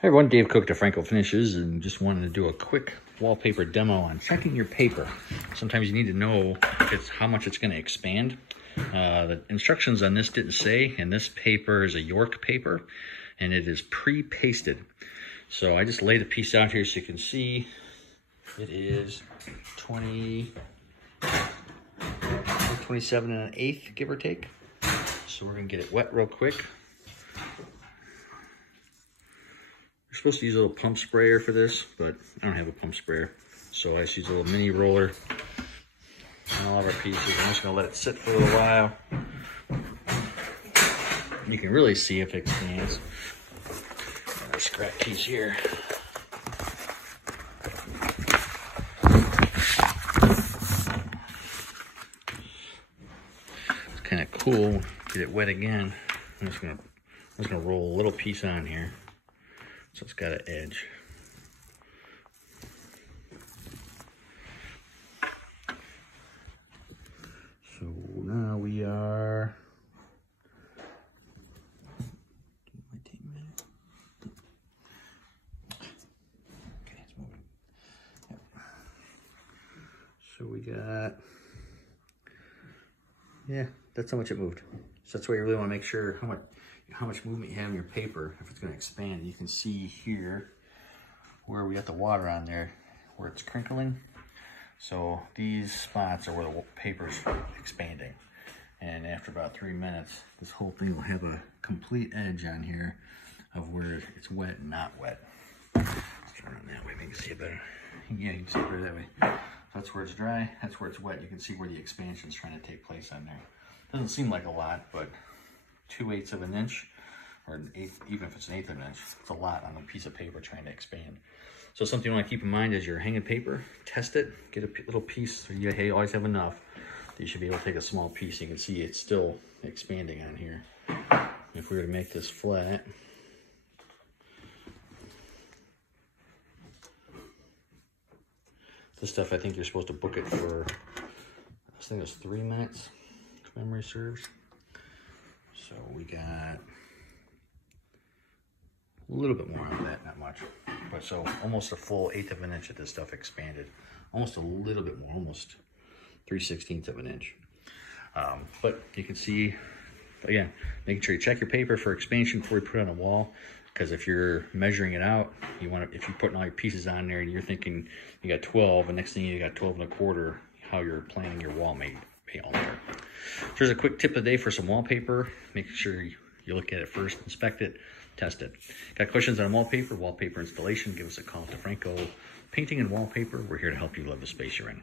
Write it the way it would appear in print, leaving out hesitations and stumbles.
Hey everyone, Dave Cook, DeFranco Finishes, and just wanted to do a quick wallpaper demo on checking your paper. Sometimes you need to know how much it's going to expand. The instructions on this didn't say, and this paper is a York paper, and it is pre-pasted. So I just laid a piece out here so you can see it is 27 1/8, give or take. So we're going to get it wet real quick. You're supposed to use a little pump sprayer for this, but I don't have a pump sprayer. So I just use a little mini roller on all of our pieces. I'm just gonna let it sit for a little while. You can really see if it expands. A scrap piece here. It's kind of cool. Get it wet again. I'm just gonna roll a little piece on here. So it's got an edge. So now we are, okay, it's moving. Yep. So we got, yeah, that's how much it moved. So that's why you really want to make sure how much movement you have in your paper, if it's going to expand. You can see here where we got the water on there, where it's crinkling. So these spots are where the paper's expanding. And after about 3 minutes, this whole thing will have a complete edge on here of where it's wet and not wet. Let's turn it that way, maybe you can see it better. Yeah, you can see it better that way. So that's where it's dry, that's where it's wet. You can see where the expansion is trying to take place on there. Doesn't seem like a lot, but 2/8 of an inch, or an eighth, even if it's an 1/8 of an inch, it's a lot on a piece of paper trying to expand. So something you want to keep in mind is you're hanging paper, test it, get a little piece, so you always have enough. You should be able to take a small piece. You can see it's still expanding on here. If we were to make this flat, this stuff, I think you're supposed to book it for, I think it was 3 minutes, if memory serves. So we got a little bit more of that, not much. But so almost a full 1/8 of an inch of this stuff expanded. Almost a little bit more, almost 3/16 of an inch. But you can see, again, making sure you check your paper for expansion before you put it on a wall. Because if you're measuring it out, if you're putting all your pieces on there and you're thinking you got 12, and next thing you got 12 1/4, how you're planning your wall may alter. So here's a quick tip of the day for some wallpaper. Make sure you look at it first, inspect it, test it. Got questions on wallpaper installation, give us a call at DeFranco Painting and Wallpaper. We're here to help you love the space you're in.